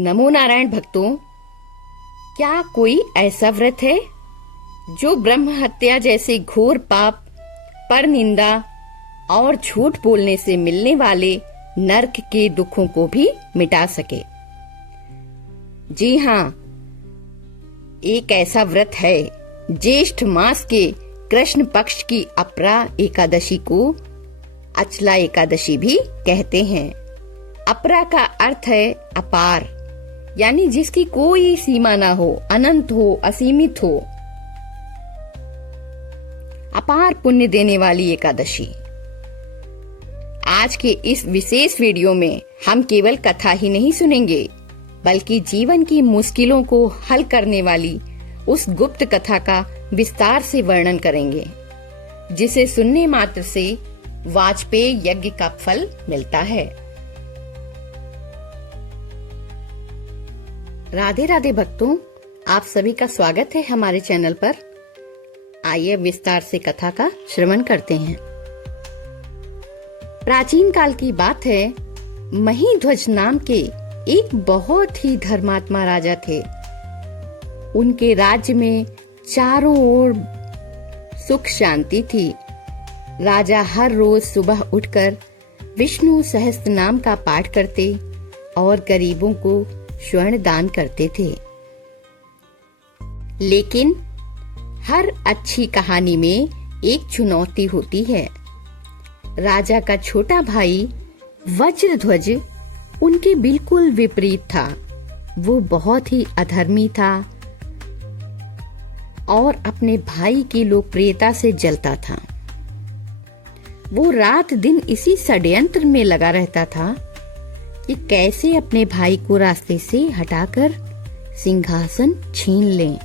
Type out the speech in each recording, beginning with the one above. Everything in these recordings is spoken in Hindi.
नमो नारायण भक्तों, क्या कोई ऐसा व्रत है जो ब्रह्म हत्या जैसे घोर पाप, पर निंदा और झूठ बोलने से मिलने वाले नरक के दुखों को भी मिटा सके? जी हाँ, एक ऐसा व्रत है। ज्येष्ठ मास के कृष्ण पक्ष की अपरा एकादशी को अचला एकादशी भी कहते हैं। अपरा का अर्थ है अपार, यानी जिसकी कोई सीमा ना हो, अनंत हो, असीमित हो। अपार पुण्य देने वाली एकादशी। आज के इस विशेष वीडियो में हम केवल कथा ही नहीं सुनेंगे, बल्कि जीवन की मुश्किलों को हल करने वाली उस गुप्त कथा का विस्तार से वर्णन करेंगे, जिसे सुनने मात्र से वाजपेयी यज्ञ का फल मिलता है। राधे राधे भक्तों, आप सभी का स्वागत है हमारे चैनल पर। आइए विस्तार से कथा का श्रवण करते हैं। प्राचीन काल की बात है। महीध्वज नाम के एक बहुत ही धर्मात्मा राजा थे। उनके राज्य में चारों ओर सुख शांति थी। राजा हर रोज सुबह उठकर विष्णु सहस्त्र नाम का पाठ करते और गरीबों को स्वर्ण दान करते थे। लेकिन हर अच्छी कहानी में एक चुनौती होती है। राजा का छोटा भाई वज्रध्वज उनके बिल्कुल विपरीत था। वो बहुत ही अधर्मी था और अपने भाई की लोकप्रियता से जलता था। वो रात दिन इसी षड्यंत्र में लगा रहता था कि कैसे अपने भाई को रास्ते से हटाकर सिंहासन छीन लें।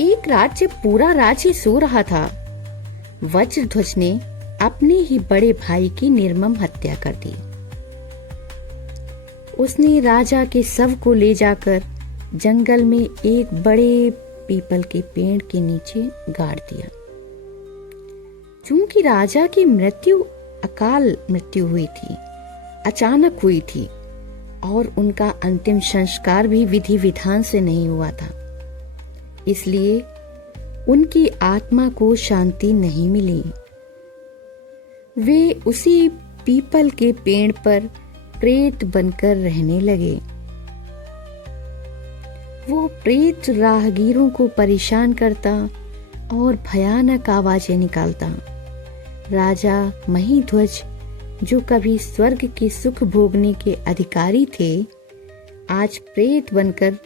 एक रात जब पूरा राज्य सो रहा था, वज्रध्वज ने अपने ही बड़े भाई की निर्मम हत्या कर दी। उसने राजा के शव को ले जाकर जंगल में एक बड़े पीपल के पेड़ के नीचे गाड़ दिया। चूंकि राजा की मृत्यु अकाल मृत्यु हुई थी, अचानक हुई थी, और उनका अंतिम संस्कार भी विधि विधान से नहीं हुआ था, इसलिए उनकी आत्मा को शांति नहीं मिली। वे उसी पीपल के पेड़ पर प्रेत बनकर रहने लगे। वो प्रेत राहगीरों को परेशान करता और भयानक आवाजें निकालता। राजा महीध्वज, जो कभी स्वर्ग के सुख भोगने के अधिकारी थे, आज प्रेत बनकर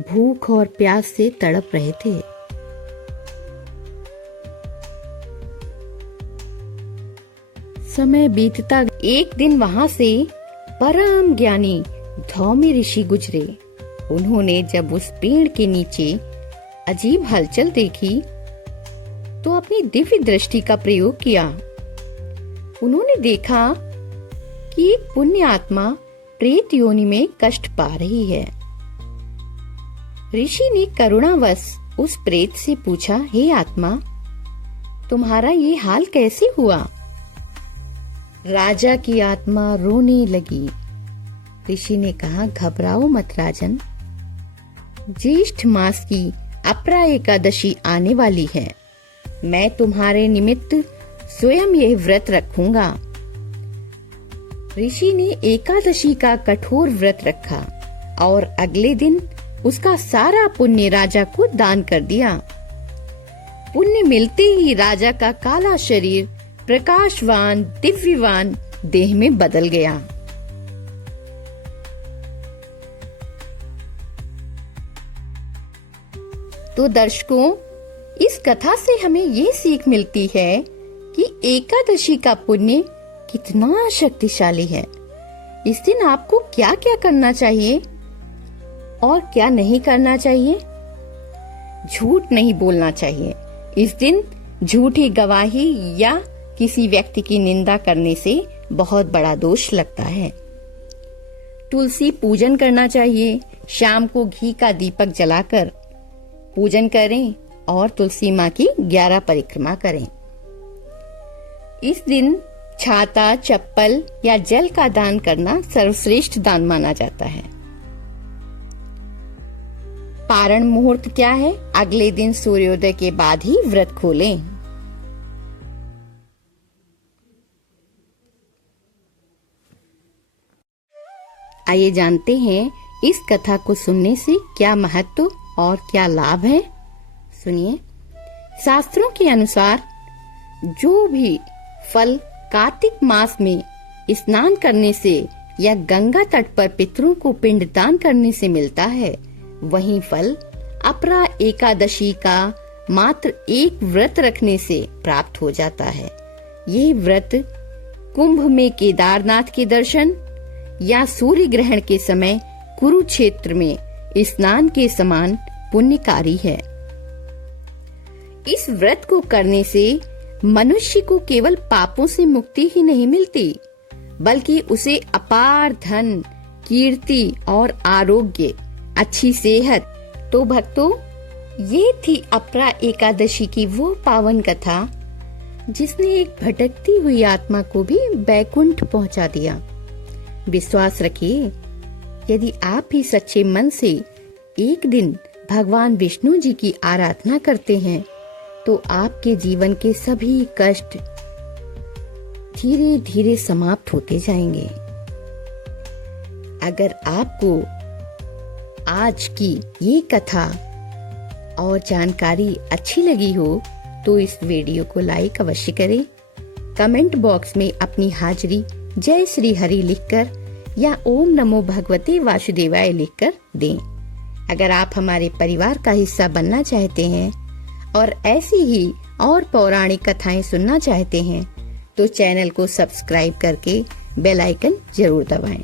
भूख और प्यास से तड़प रहे थे। समय बीतता, एक दिन वहां से परम ज्ञानी धौम्य ऋषि गुजरे। उन्होंने जब उस पेड़ के नीचे अजीब हलचल देखी तो अपनी दिव्य दृष्टि का प्रयोग किया। उन्होंने देखा कि एक पुण्य आत्मा प्रेत योनि में कष्ट पा रही है। ऋषि ने करुणावश उस प्रेत से पूछा, हे आत्मा, तुम्हारा ये हाल कैसे हुआ? राजा की आत्मा रोने लगी। ऋषि ने कहा, घबराओ मत राजन, ज्येष्ठ मास की अपरा एकादशी आने वाली है। मैं तुम्हारे निमित्त स्वयं यह व्रत रखूंगा। ऋषि ने एकादशी का कठोर व्रत रखा और अगले दिन उसका सारा पुण्य राजा को दान कर दिया। पुण्य मिलते ही राजा का काला शरीर प्रकाशवान दिव्यवान देह में बदल गया। तो दर्शकों, इस कथा से हमें ये सीख मिलती है कि एकादशी का पुण्य कितना शक्तिशाली है। इस दिन आपको क्या क्या करना चाहिए और क्या नहीं करना चाहिए? झूठ नहीं बोलना चाहिए। इस दिन झूठी गवाही या किसी व्यक्ति की निंदा करने से बहुत बड़ा दोष लगता है। तुलसी पूजन करना चाहिए। शाम को घी का दीपक जलाकर पूजन करें और तुलसी माँ की 11 परिक्रमा करें। इस दिन छाता, चप्पल या जल का दान करना सर्वश्रेष्ठ दान माना जाता है। पारण मुहूर्त क्या है? अगले दिन सूर्योदय के बाद ही व्रत खोलें। आइए जानते हैं इस कथा को सुनने से क्या महत्व और क्या लाभ है। सुनिए। शास्त्रों के अनुसार जो भी फल कार्तिक मास में स्नान करने से या गंगा तट पर पितरों को पिंडदान करने से मिलता है, वही फल अपरा एकादशी का मात्र एक व्रत रखने से प्राप्त हो जाता है। ये व्रत कुंभ में केदारनाथ के दर्शन या सूर्य ग्रहण के समय कुरुक्षेत्र में स्नान के समान पुण्यकारी है। इस व्रत को करने से मनुष्य को केवल पापों से मुक्ति ही नहीं मिलती, बल्कि उसे अपार धन, कीर्ति और आरोग्य, अच्छी सेहत। तो भक्तों, ये थी अपरा एकादशी की वो पावन कथा जिसने एक भटकती हुई आत्मा को भी बैकुंठ पहुंचा दिया। विश्वास रखिए, यदि आप भी सच्चे मन से एक दिन भगवान विष्णु जी की आराधना करते हैं, तो आपके जीवन के सभी कष्ट धीरे धीरे समाप्त होते जाएंगे। अगर आपको आज की ये कथा और जानकारी अच्छी लगी हो, तो इस वीडियो को लाइक अवश्य करें। कमेंट बॉक्स में अपनी हाजिरी जय श्री हरि लिखकर या ओम नमो भगवते वासुदेवाय लिखकर दें। अगर आप हमारे परिवार का हिस्सा बनना चाहते हैं और ऐसी ही और पौराणिक कथाएं सुनना चाहते हैं, तो चैनल को सब्सक्राइब करके बेल आइकन जरूर दबाएं।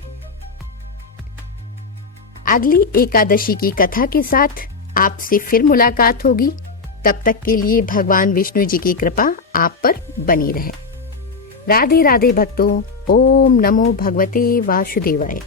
अगली एकादशी की कथा के साथ आपसे फिर मुलाकात होगी। तब तक के लिए भगवान विष्णु जी की कृपा आप पर बनी रहे। राधे राधे भक्तों। ओम नमो भगवते वासुदेवाय।